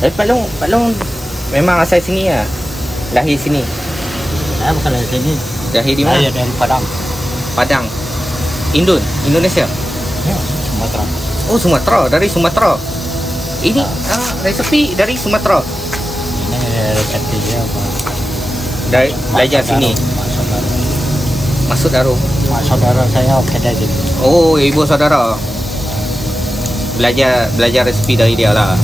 Pak Long memang asal sini lah. Lahir sini. Saya bukan dari sini. Lahir di mana? Saya dari Padang. Padang. Indonesia. Ya, Sumatera. Oh, Sumatera, dari Sumatera. Ini resepi dari Sumatera. Ini resepi dia apa? Dari belajar sini. Masuk Daru. Mak saudara saya kedai sini. Oh, ibu saudara. Belajar resepi dari dia lah.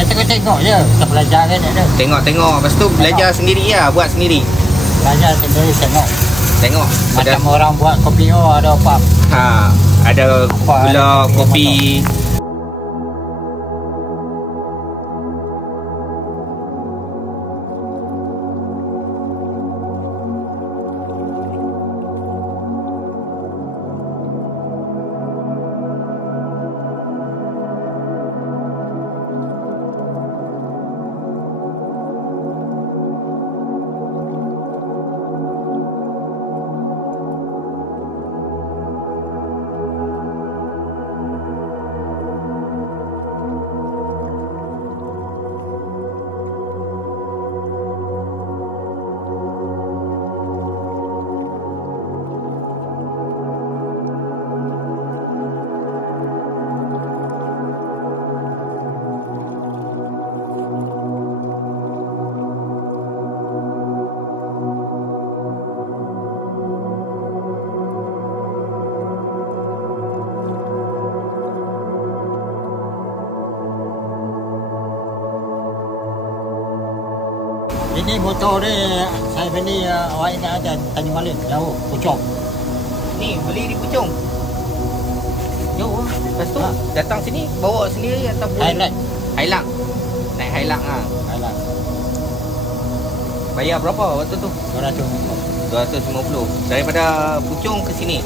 Kita tengok je, kita belajar kan ada. Tengok, lepas tu belajar sendiri lah, buat sendiri. Belajar sendiri tengok. Macam orang buat kopi ada apa? Ada gula, kopi. Ini motor ni saya beli awak ingat ada Tanjung Malin jauh Puchong. Ni beli di Puchong. Jauh. Lepas tu datang sini bawa sendiri ataupun Highland. Naik Highland ah. Highland. Bayar berapa waktu tu? 250. 250 daripada Puchong ke sini.